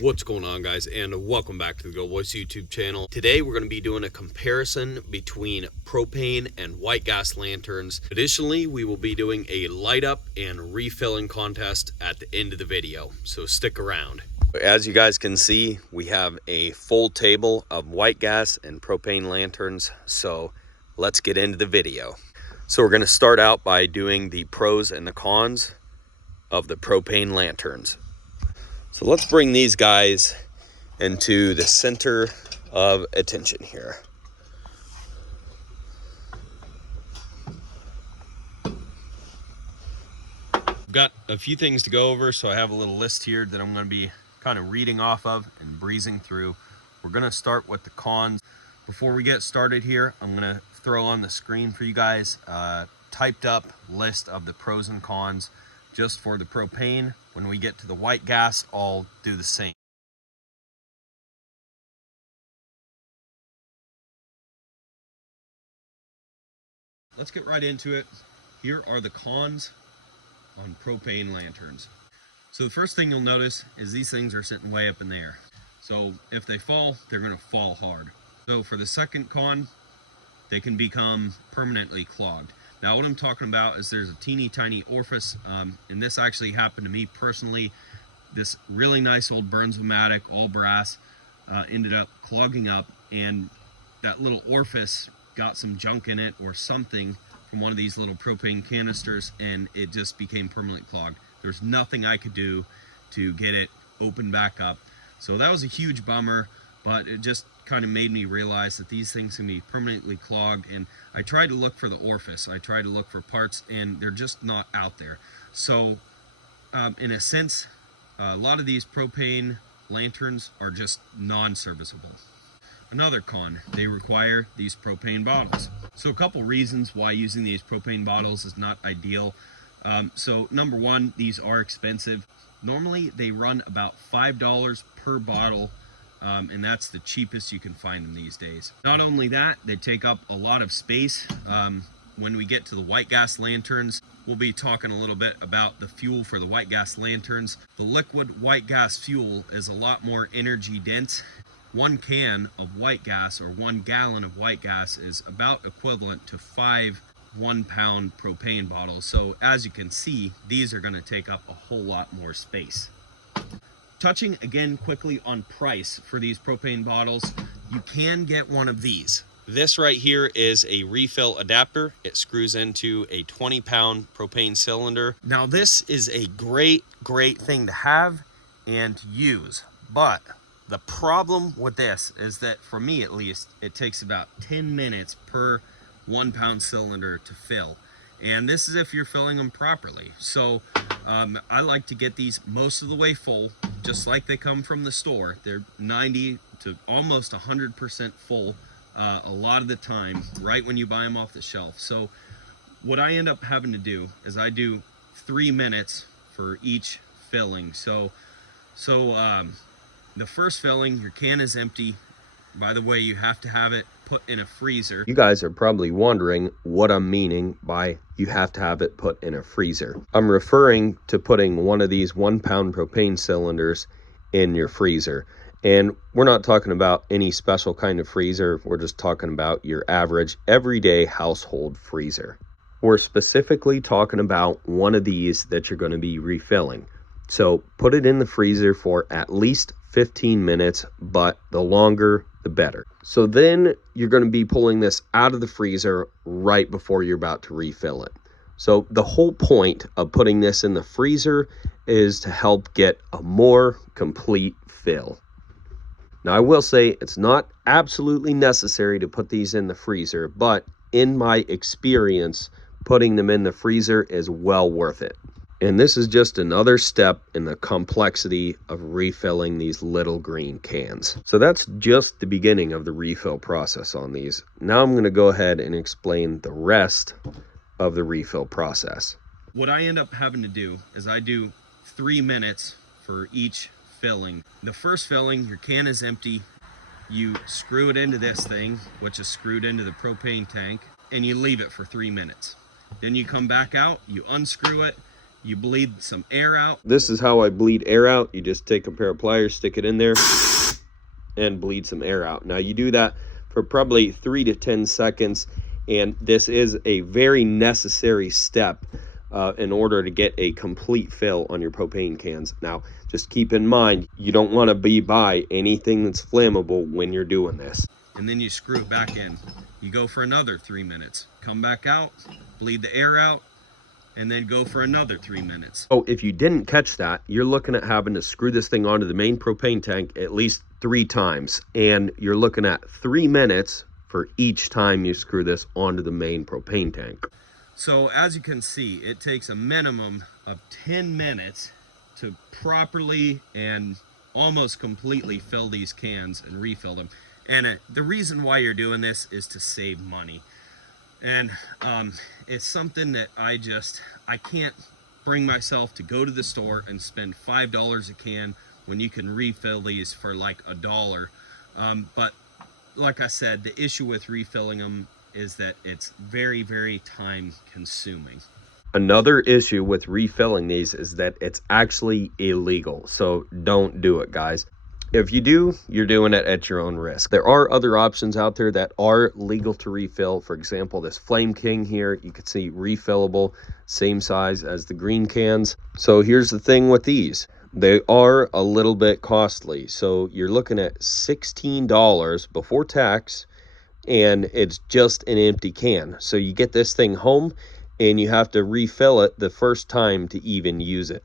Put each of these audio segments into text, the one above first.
What's going on, guys, and welcome back to the Goodol'boys YouTube channel. Today we're going to be doing a comparison between propane and white gas lanterns. Additionally, we will be doing a light up and refilling contest at the end of the video, so stick around. As you guys can see, we have a full table of white gas and propane lanterns, so let's get into the video. So we're going to start out by doing the pros and the cons of the propane lanterns. So let's bring these guys into the center of attention here. I've got a few things to go over, so I have a little list here that I'm going to be kind of reading off of and breezing through. We're going to start with the cons. Before we get started here, I'm going to throw on the screen for you guys a typed up list of the pros and cons just for the propane. When we get to the white gas, I'll do the same. Let's get right into it. Here are the cons on propane lanterns. So the first thing you'll notice is these things are sitting way up in the air. So if they fall, they're going to fall hard. So for the second con, they can become permanently clogged. Now what I'm talking about is there's a teeny tiny orifice, and this actually happened to me personally. This really nice old Burns-O-Matic, all brass, ended up clogging up, and that little orifice got some junk in it or something from one of these little propane canisters, and it just became permanently clogged. There's nothing I could do to get it opened back up. So that was a huge bummer, but it just kind of made me realize that these things can be permanently clogged. And I tried to look for the orifice, I tried to look for parts, and they're just not out there. So in a sense, a lot of these propane lanterns are just non-serviceable. Another con, they require these propane bottles. So a couple reasons why using these propane bottles is not ideal. So number one, these are expensive. Normally they run about $5 per bottle, and that's the cheapest you can find them these days. Not only that, they take up a lot of space. When we get to the white gas lanterns, we'll be talking a little bit about the fuel for the white gas lanterns. The liquid white gas fuel is a lot more energy dense. 1 can of white gas, or 1 gallon of white gas, is about equivalent to 5 1-pound propane bottles. So as you can see, these are going to take up a whole lot more space. Touching again quickly on price for these propane bottles, you can get one of these. This right here is a refill adapter. It screws into a 20-pound propane cylinder. Now this is a great thing to have and to use, but the problem with this is that, for me at least, it takes about 10 minutes per 1-pound cylinder to fill. And this is if you're filling them properly. So I like to get these most of the way full, just like they come from the store. They're 90 to almost 100% full a lot of the time, right when you buy them off the shelf. So what I end up having to do is I do 3 minutes for each filling. So the first filling, your can is empty. By the way, you have to have it put in a freezer. You guys are probably wondering what I'm meaning by you have to have it put in a freezer. I'm referring to putting one of these 1-pound propane cylinders in your freezer. And we're not talking about any special kind of freezer. We're just talking about your average everyday household freezer. We're specifically talking about one of these that you're going to be refilling. So put it in the freezer for at least 15 minutes, but the longer the better. So then you're going to be pulling this out of the freezer right before you're about to refill it. So the whole point of putting this in the freezer is to help get a more complete fill. Now I will say it's not absolutely necessary to put these in the freezer, but in my experience, putting them in the freezer is well worth it. And this is just another step in the complexity of refilling these little green cans. So that's just the beginning of the refill process on these. Now I'm going to go ahead and explain the rest of the refill process. What I end up having to do is I do 3 minutes for each filling. The first filling, your can is empty. You screw it into this thing, which is screwed into the propane tank, and you leave it for 3 minutes. Then you come back out, you unscrew it, you bleed some air out. This is how I bleed air out. You just take a pair of pliers, stick it in there, and bleed some air out. Now you do that for probably 3 to 10 seconds, and this is a very necessary step in order to get a complete fill on your propane cans. Now, just keep in mind, you don't want to be by anything that's flammable when you're doing this. And then you screw it back in. You go for another 3 minutes. Come back out, bleed the air out, and then go for another 3 minutes. Oh, if you didn't catch that, you're looking at having to screw this thing onto the main propane tank at least 3 times. And you're looking at 3 minutes for each time you screw this onto the main propane tank. So as you can see, it takes a minimum of 10 minutes to properly and almost completely fill these cans and refill them. And the reason why you're doing this is to save money. And it's something that I can't bring myself to go to the store and spend $5 a can when you can refill these for like $1. But like I said, the issue with refilling them is that it's very, very time consuming. Another issue with refilling these is that it's actually illegal. So don't do it, guys. If you do, you're doing it at your own risk. There are other options out there that are legal to refill. For example, this Flame King here, you can see refillable, same size as the green cans. So here's the thing with these. They are a little bit costly. So you're looking at $16 before tax, and it's just an empty can. So you get this thing home and you have to refill it the first time to even use it.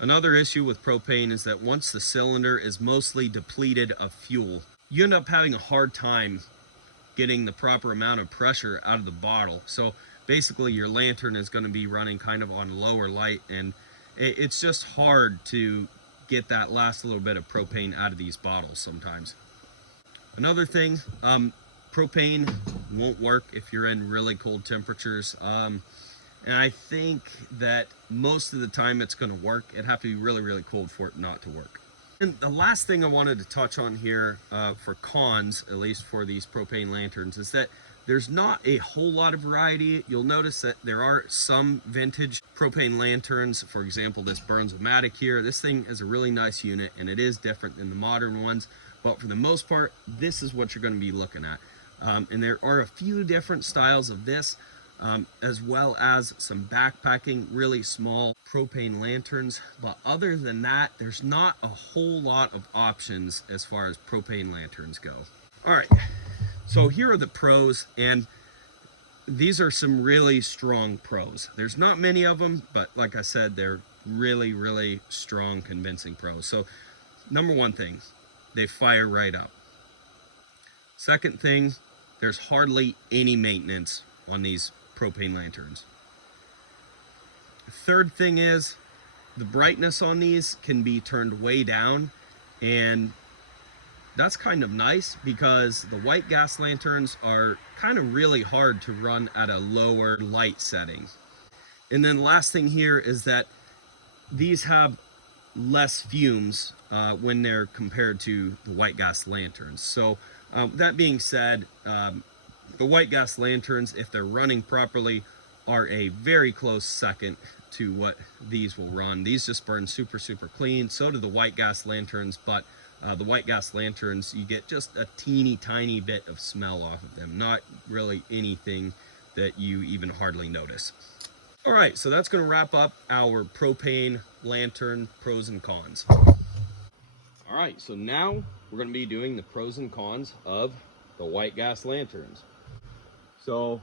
Another issue with propane is that once the cylinder is mostly depleted of fuel, you end up having a hard time getting the proper amount of pressure out of the bottle. So basically your lantern is going to be running kind of on lower light, and it's just hard to get that last little bit of propane out of these bottles sometimes. Another thing, propane won't work if you're in really cold temperatures. And I think that most of the time it's going to work. It'd have to be really, really cold for it not to work. And the last thing I wanted to touch on here for cons, at least for these propane lanterns, is that there's not a whole lot of variety. You'll notice that there are some vintage propane lanterns. For example, this Burns-O-Matic here. This thing is a really nice unit, and it is different than the modern ones. But for the most part, this is what you're going to be looking at. And there are a few different styles of this. As well as some backpacking, really small propane lanterns. But other than that, there's not a whole lot of options as far as propane lanterns go. All right, so here are the pros, and these are some really strong pros. There's not many of them, but like I said, they're really, really strong, convincing pros. So number one thing, they fire right up. Second thing, there's hardly any maintenance on these propane lanterns. Third thing is the brightness on these can be turned way down, and that's kind of nice because the white gas lanterns are kind of really hard to run at a lower light setting. And then last thing here is that these have less fumes when they're compared to the white gas lanterns. So that being said, the white gas lanterns, if they're running properly, are a very close second to what these will run. These just burn super, super clean. So do the white gas lanterns, but the white gas lanterns, you get just a teeny tiny bit of smell off of them. Not really anything that you even hardly notice. All right, so that's going to wrap up our propane lantern pros and cons. All right, so now we're going to be doing the pros and cons of the white gas lanterns. So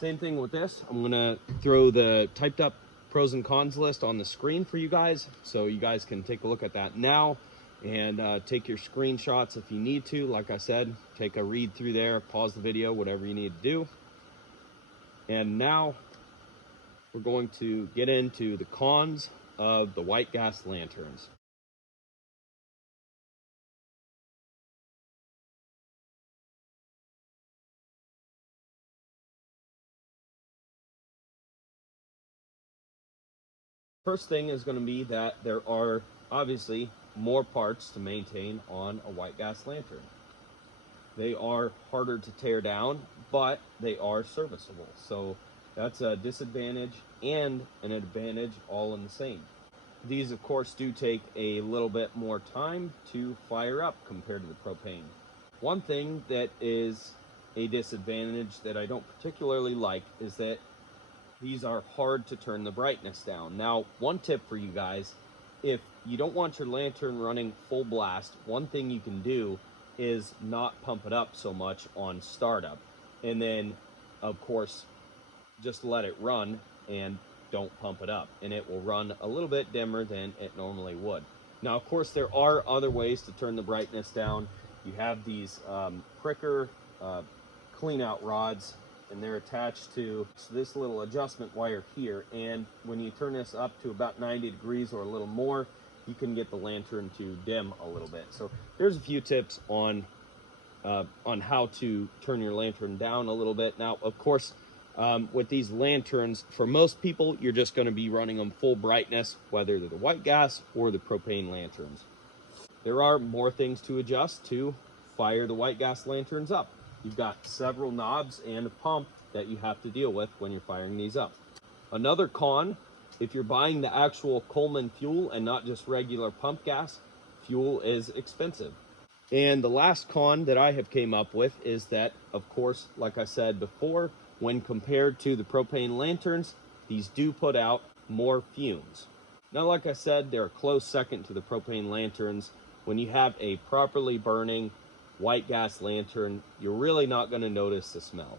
same thing with this. I'm gonna throw the typed up pros and cons list on the screen for you guys, so you guys can take a look at that now and take your screenshots if you need to. Like I said, take a read through there, pause the video, whatever you need to do. And now we're going to get into the cons of the white gas lanterns. First thing is going to be that there are obviously more parts to maintain on a white gas lantern. They are harder to tear down, but they are serviceable. So That's a disadvantage and an advantage all in the same. These, of course, do take a little bit more time to fire up compared to the propane. One thing that is a disadvantage that I don't particularly like is that these are hard to turn the brightness down. Now, one tip for you guys, if you don't want your lantern running full blast, one thing you can do is not pump it up so much on startup. And then, of course, just let it run and don't pump it up, and it will run a little bit dimmer than it normally would. Now, of course, there are other ways to turn the brightness down. You have these pricker clean out rods, and they're attached to this little adjustment wire here, and when you turn this up to about 90 degrees or a little more, you can get the lantern to dim a little bit. So there's a few tips on how to turn your lantern down a little bit. Now, of course, with these lanterns, for most people, you're just going to be running them full brightness, whether they're the white gas or the propane lanterns. There are more things to adjust to fire the white gas lanterns up. You've got several knobs and a pump that you have to deal with when you're firing these up. Another con, if you're buying the actual Coleman fuel and not just regular pump gas, fuel is expensive. And the last con that I have came up with is that, of course, like I said before, when compared to the propane lanterns, these do put out more fumes. Now, like I said, they're a close second to the propane lanterns. When you have a properly burning white gas lantern, you're really not going to notice the smell.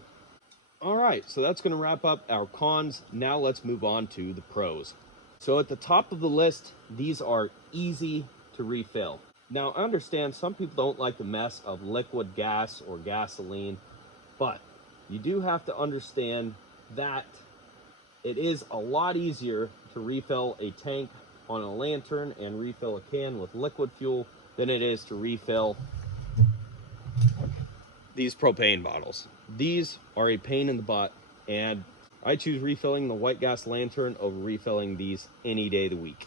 All right, so that's going to wrap up our cons. Now let's move on to the pros. So at the top of the list, these are easy to refill. Now, I understand some people don't like the mess of liquid gas or gasoline, but you do have to understand that it is a lot easier to refill a tank on a lantern and refill a can with liquid fuel than it is to refill these propane bottles. These are a pain in the butt, and I choose refilling the white gas lantern over refilling these any day of the week.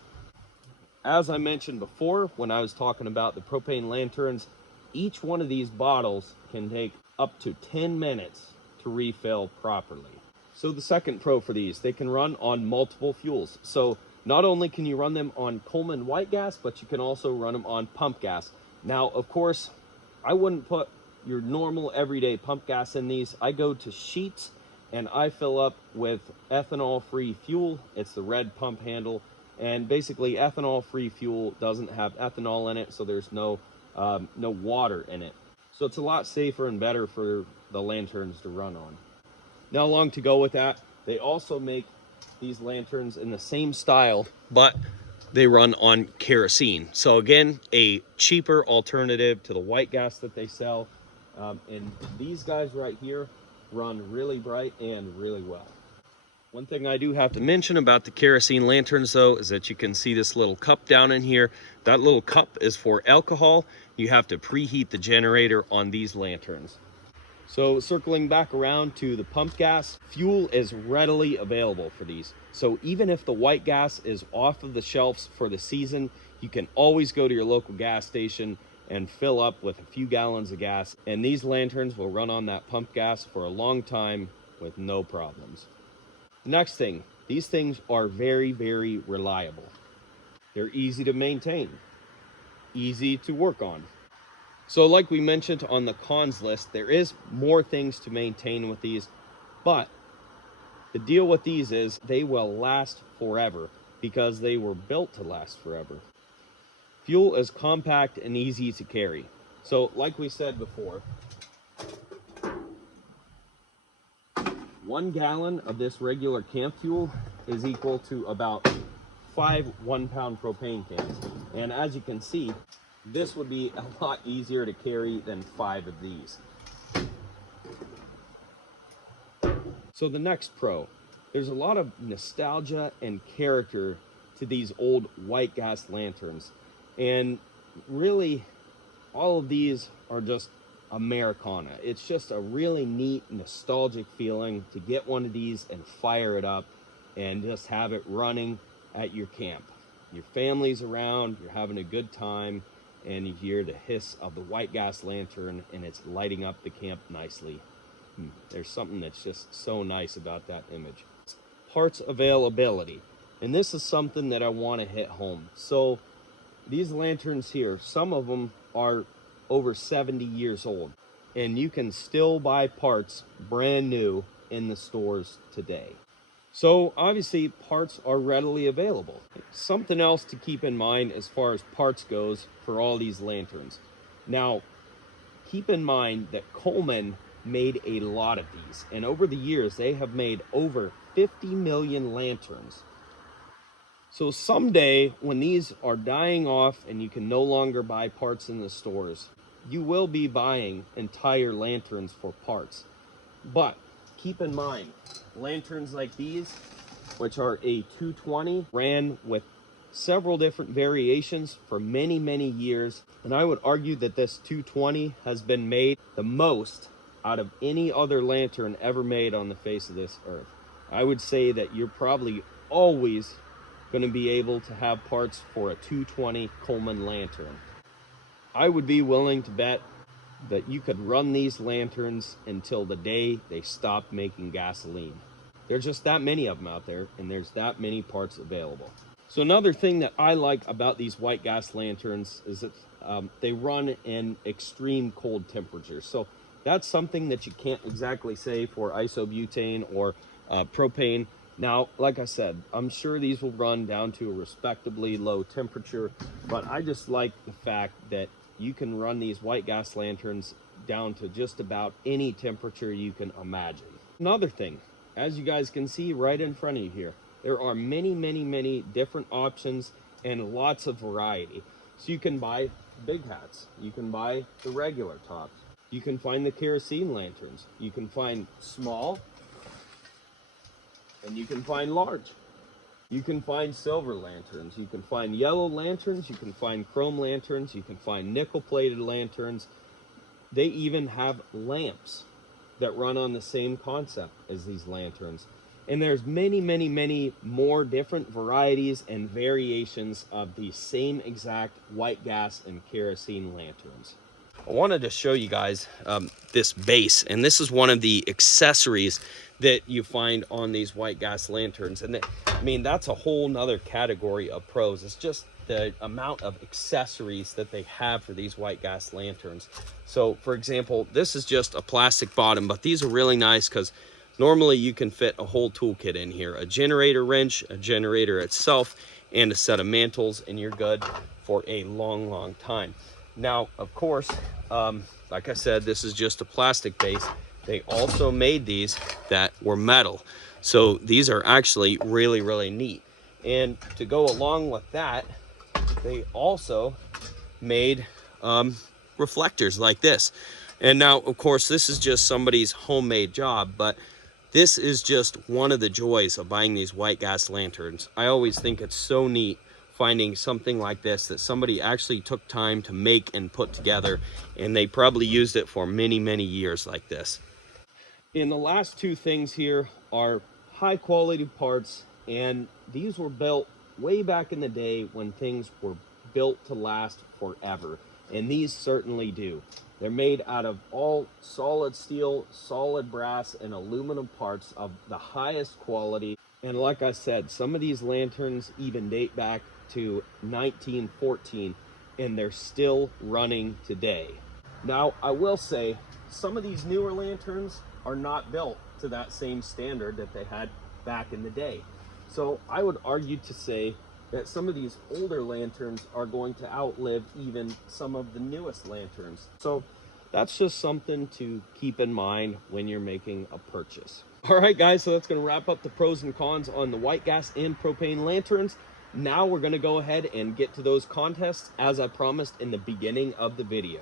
As I mentioned before, when I was talking about the propane lanterns, each one of these bottles can take up to 10 minutes to refill properly. So the second pro for these, they can run on multiple fuels. So not only can you run them on Coleman white gas, but you can also run them on pump gas. Now, of course, I wouldn't put your normal everyday pump gas in these. I go to Sheets and I fill up with ethanol-free fuel. It's the red pump handle. And basically, ethanol-free fuel doesn't have ethanol in it, so there's no water in it. So it's a lot safer and better for the lanterns to run on. Now, along to go with that, they also make these lanterns in the same style, but they run on kerosene. So again, a cheaper alternative to the white gas that they sell. And these guys right here run really bright and really well. One thing I do have to mention about the kerosene lanterns, though, is that you can see this little cup down in here. That little cup is for alcohol. You have to preheat the generator on these lanterns. So circling back around to the pump gas, fuel is readily available for these. So even if the white gas is off of the shelves for the season, you can always go to your local gas station and fill up with a few gallons of gas. And these lanterns will run on that pump gas for a long time with no problems. Next thing, these things are very, very reliable. They're easy to maintain, easy to work on. So like we mentioned on the cons list, there is more things to maintain with these, but the deal with these is they will last forever because they were built to last forever. Fuel is compact and easy to carry. So like we said before, 1 gallon of this regular camp fuel is equal to about 5 1-pound propane cans. And as you can see, this would be a lot easier to carry than 5 of these. So the next pro, there's a lot of nostalgia and character to these old white gas lanterns. And really, all of these are just Americana. It's just a really neat, nostalgic feeling to get one of these and fire it up and just have it running at your camp. Your family's around, you're having a good time, and you hear the hiss of the white gas lantern and it's lighting up the camp nicely. There's something that's just so nice about that image. Parts availability. And this is something that I want to hit home. So these lanterns here, some of them are over 70 years old. And you can still buy parts brand new in the stores today. So obviously parts are readily available. Something else to keep in mind as far as parts goes for all these lanterns. Now, keep in mind that Coleman made a lot of these, and over the years they have made over 50 million lanterns. So someday when these are dying off and you can no longer buy parts in the stores, you will be buying entire lanterns for parts. But keep in mind, lanterns like these, which are a 220, ran with several different variations for many, many years. And I would argue that this 220 has been made the most out of any other lantern ever made on the face of this earth. I would say that you're probably always going to be able to have parts for a 220 Coleman lantern. I would be willing to bet that you could run these lanterns until the day they stop making gasoline. There's just that many of them out there, and there's that many parts available. So another thing that I like about these white gas lanterns is that they run in extreme cold temperatures. So that's something that you can't exactly say for isobutane or propane. Now, like I said, I'm sure these will run down to a respectably low temperature, but I just like the fact that you can run these white gas lanterns down to just about any temperature you can imagine. Another thing, as you guys can see right in front of you here, there are many, many, many different options and lots of variety. So you can buy big hats, you can buy the regular tops, you can find the kerosene lanterns, you can find small, and you can find large. You can find silver lanterns, you can find yellow lanterns, you can find chrome lanterns, you can find nickel-plated lanterns. They even have lamps that run on the same concept as these lanterns. And there's many, many, many more different varieties and variations of the same exact white gas and kerosene lanterns. I wanted to show you guys this base, and this is one of the accessories that you find on these white gas lanterns. And I mean, that's a whole nother category of pros. It's just the amount of accessories that they have for these white gas lanterns. So for example, this is just a plastic bottom, but these are really nice because normally you can fit a whole toolkit in here, a generator wrench, a generator itself, and a set of mantles, and you're good for a long, long time. Now, of course, like I said, this is just a plastic base. They also made these that were metal. So these are actually really, really neat. And to go along with that, they also made reflectors like this. And now, of course, this is just somebody's homemade job, but this is just one of the joys of buying these white gas lanterns. I always think it's so neat finding something like this that somebody actually took time to make and put together, and they probably used it for many, many years like this. And the last two things here are high quality parts, and these were built way back in the day when things were built to last forever, and these certainly do. They're made out of all solid steel, solid brass, and aluminum parts of the highest quality. And like I said, some of these lanterns even date back to 1914, and they're still running today. Now, I will say, some of these newer lanterns are not built to that same standard that they had back in the day. So I would argue to say that some of these older lanterns are going to outlive even some of the newest lanterns. So that's just something to keep in mind when you're making a purchase. All right, guys, so that's going to wrap up the pros and cons on the white gas and propane lanterns. Now we're going to go ahead and get to those contests as I promised in the beginning of the video.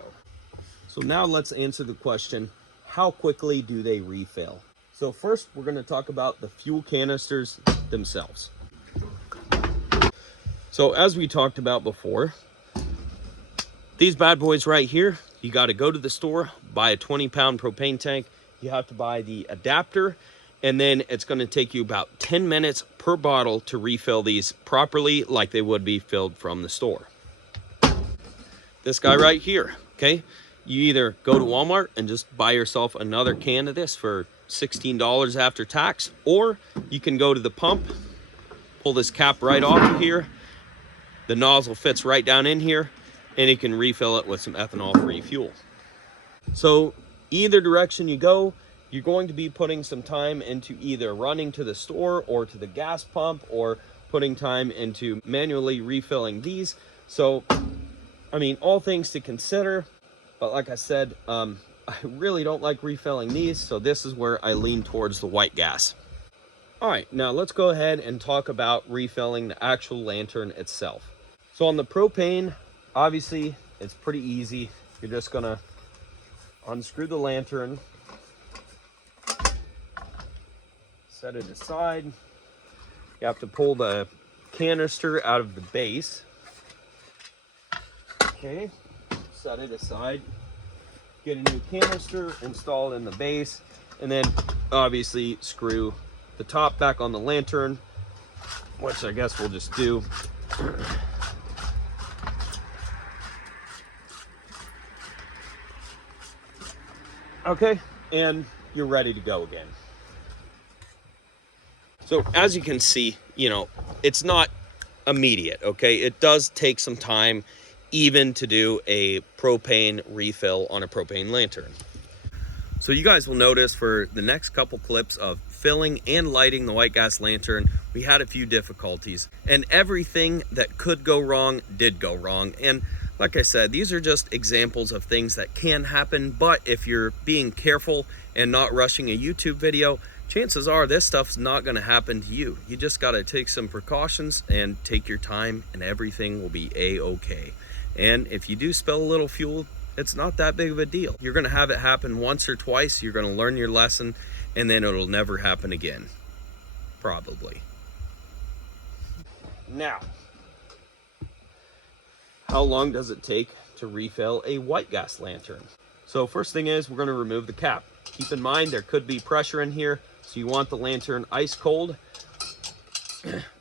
So now let's answer the question, how quickly do they refill? So first, we're going to talk about the fuel canisters themselves. So as we talked about before, these bad boys right here, you got to go to the store, buy a 20-pound propane tank. You have to buy the adapter, and then it's going to take you about 10 minutes per bottle to refill these properly like they would be filled from the store. This guy right here, okay? you either go to Walmart and just buy yourself another can of this for $16 after tax, or you can go to the pump, pull this cap right off of here. The nozzle fits right down in here, and you can refill it with some ethanol-free fuel. So either direction you go, you're going to be putting some time into either running to the store or to the gas pump, or putting time into manually refilling these. So, I mean, all things to consider. But like I said, I really don't like refilling these, so this is where I lean towards the white gas. All right, now let's go ahead and talk about refilling the actual lantern itself. So on the propane, obviously, it's pretty easy. You're just gonna unscrew the lantern, set it aside. You have to pull the canister out of the base. Okay. Set it aside, get a new canister installed in the base, and then obviously screw the top back on the lantern, which I guess we'll just do. Okay, and you're ready to go again. So as you can see, you know, it's not immediate, okay? It does take some time even to do a propane refill on a propane lantern. So you guys will notice for the next couple clips of filling and lighting the white gas lantern, we had a few difficulties, and everything that could go wrong did go wrong. And like I said, these are just examples of things that can happen, but if you're being careful and not rushing a YouTube video, chances are this stuff's not going to happen to you. You just got to take some precautions and take your time, and everything will be a-okay. And if you do spill a little fuel, it's not that big of a deal. You're gonna have it happen once or twice, you're gonna learn your lesson, and then it'll never happen again. Probably. Now, how long does it take to refill a white gas lantern? So first thing is, we're gonna remove the cap. Keep in mind, there could be pressure in here, so you want the lantern ice cold,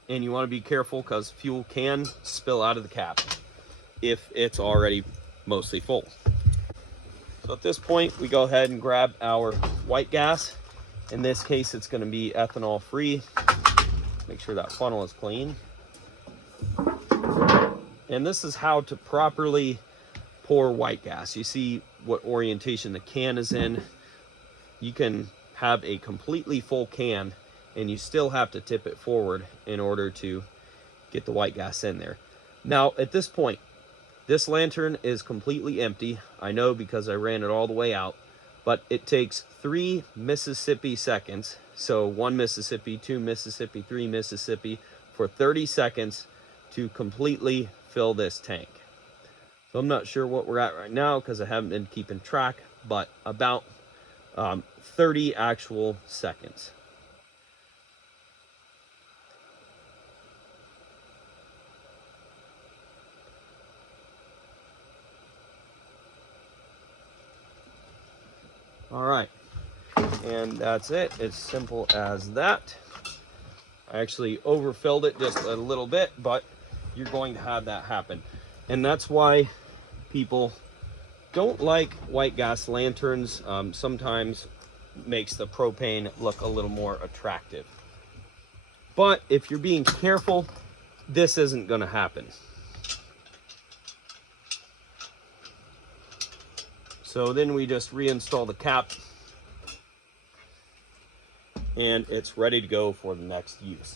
and you wanna be careful because fuel can spill out of the cap if it's already mostly full. So at this point, we go ahead and grab our white gas. In this case, it's going to be ethanol free. Make sure that funnel is clean. And this is how to properly pour white gas. You see what orientation the can is in. You can have a completely full can and you still have to tip it forward in order to get the white gas in there. Now, at this point, this lantern is completely empty. I know because I ran it all the way out, but it takes 3 Mississippi seconds. So 1 Mississippi, 2 Mississippi, 3 Mississippi for 30 seconds to completely fill this tank. So I'm not sure what we're at right now because I haven't been keeping track, but about 30 actual seconds. All right, and that's it. It's simple as that. I actually overfilled it just a little bit, but you're going to have that happen. And that's why people don't like white gas lanterns. Sometimes makes the propane look a little more attractive. But if you're being careful, this isn't going to happen. So then we just reinstall the cap and it's ready to go for the next use.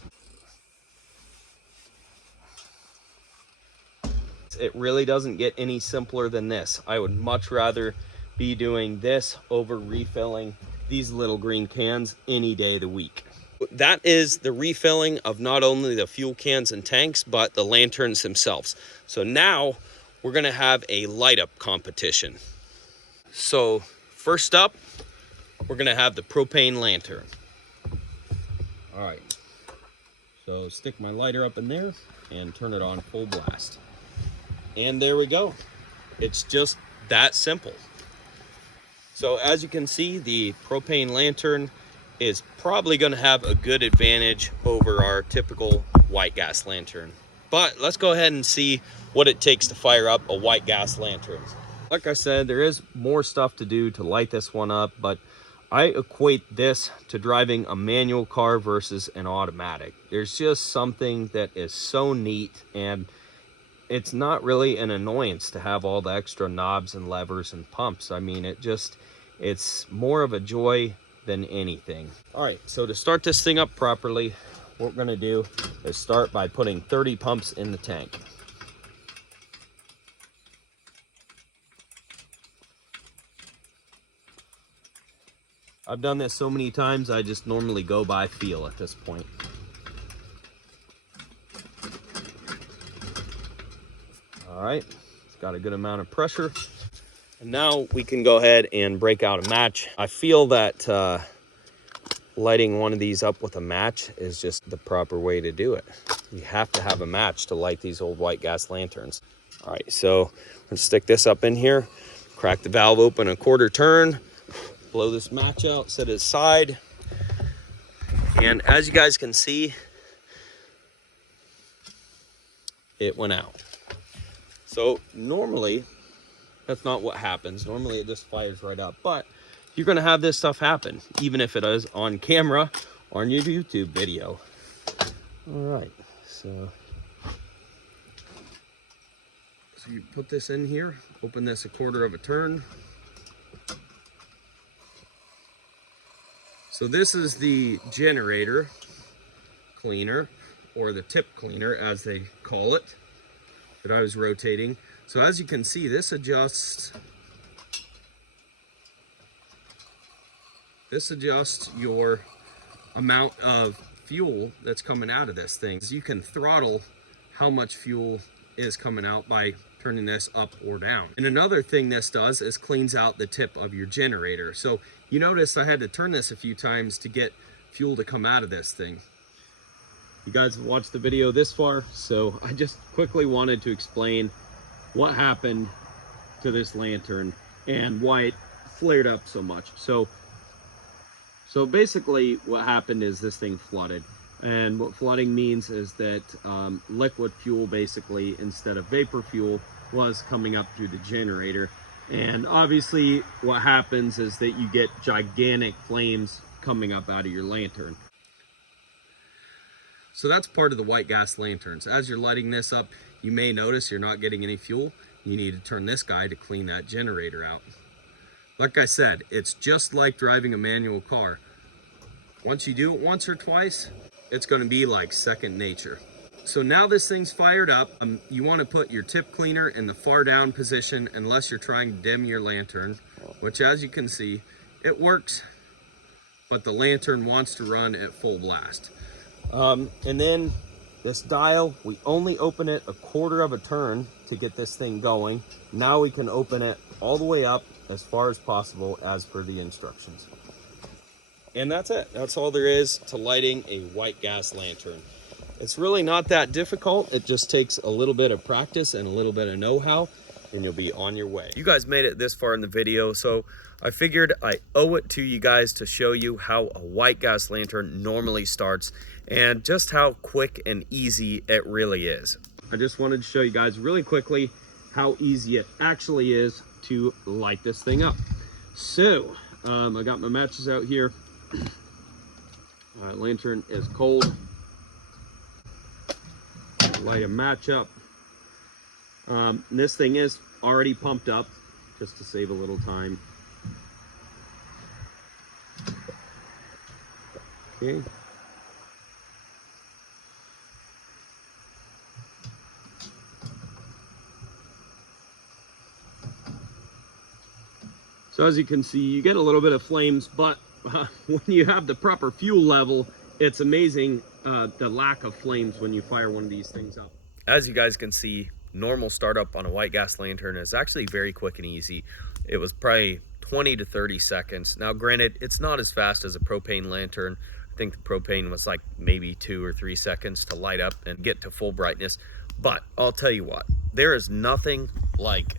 It really doesn't get any simpler than this. I would much rather be doing this over refilling these little green cans any day of the week. That is the refilling of not only the fuel cans and tanks, but the lanterns themselves. So now we're gonna have a light up competition. So first up, we're gonna have the propane lantern. All right, so stick my lighter up in there and turn it on full blast. And there we go. It's just that simple. So as you can see, the propane lantern is probably gonna have a good advantage over our typical white gas lantern. But let's go ahead and see what it takes to fire up a white gas lantern. Like I said, there is more stuff to do to light this one up, but I equate this to driving a manual car versus an automatic. There's just something that is so neat, and it's not really an annoyance to have all the extra knobs and levers and pumps. I mean, it's more of a joy than anything. All right, so to start this thing up properly, what we're gonna do is start by putting 30 pumps in the tank. I've done this so many times, I just normally go by feel at this point. All right, it's got a good amount of pressure. And now we can go ahead and break out a match. I feel that lighting one of these up with a match is just the proper way to do it. You have to have a match to light these old white gas lanterns. All right, so let's stick this up in here, crack the valve open a quarter turn, blow this match out, set it aside. And as you guys can see, it went out. So normally, that's not what happens. Normally it just fires right up, but you're gonna have this stuff happen, even if it is on camera or on your YouTube video. All right, so you put this in here, open this a quarter of a turn. So this is the generator cleaner, or the tip cleaner as they call it, that I was rotating. So as you can see, this adjusts your amount of fuel that's coming out of this thing. So you can throttle how much fuel is coming out by turning this up or down. And another thing this does is cleans out the tip of your generator. So you notice I had to turn this a few times to get fuel to come out of this thing. You guys have watched the video this far, so I just quickly wanted to explain what happened to this lantern and why it flared up so much. So basically what happened is this thing flooded. And what flooding means is that liquid fuel, basically, instead of vapor fuel, was coming up through the generator. And obviously what happens is that you get gigantic flames coming up out of your lantern. So that's part of the white gas lanterns. As you're lighting this up, you may notice you're not getting any fuel. You need to turn this guy to clean that generator out. Like I said, it's just like driving a manual car. Once you do it once or twice, it's going to be like second nature. So now this thing's fired up. You want to put your tip cleaner in the far down position unless you're trying to dim your lantern, which as you can see, it works, but the lantern wants to run at full blast. And then this dial, we only open it a quarter of a turn to get this thing going. Now we can open it all the way up as far as possible as per the instructions. And that's it. That's all there is to lighting a white gas lantern. It's really not that difficult. It just takes a little bit of practice and a little bit of know-how, and you'll be on your way. You guys made it this far in the video, so I figured I owe it to you guys to show you how a white gas lantern normally starts and just how quick and easy it really is. I just wanted to show you guys really quickly how easy it actually is to light this thing up. So I got my matches out here. Lantern is cold. Light a match up. This thing is already pumped up just to save a little time. Okay. So as you can see, you get a little bit of flames, but when you have the proper fuel level, it's amazing the lack of flames when you fire one of these things up. As you guys can see, normal startup on a white gas lantern is actually very quick and easy. It was probably 20 to 30 seconds. Now granted, it's not as fast as a propane lantern. I think the propane was like maybe 2 or 3 seconds to light up and get to full brightness. But I'll tell you what, there is nothing like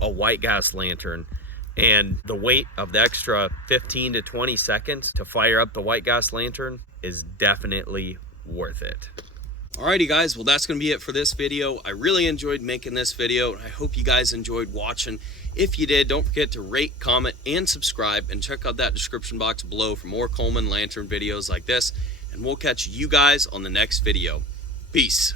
a white gas lantern, and the wait of the extra 15 to 20 seconds to fire up the white gas lantern is definitely worth it. Alrighty guys, well that's gonna be it for this video. I really enjoyed making this video. I hope you guys enjoyed watching. If you did, don't forget to rate, comment, and subscribe, and check out that description box below for more Coleman lantern videos like this, and we'll catch you guys on the next video. Peace.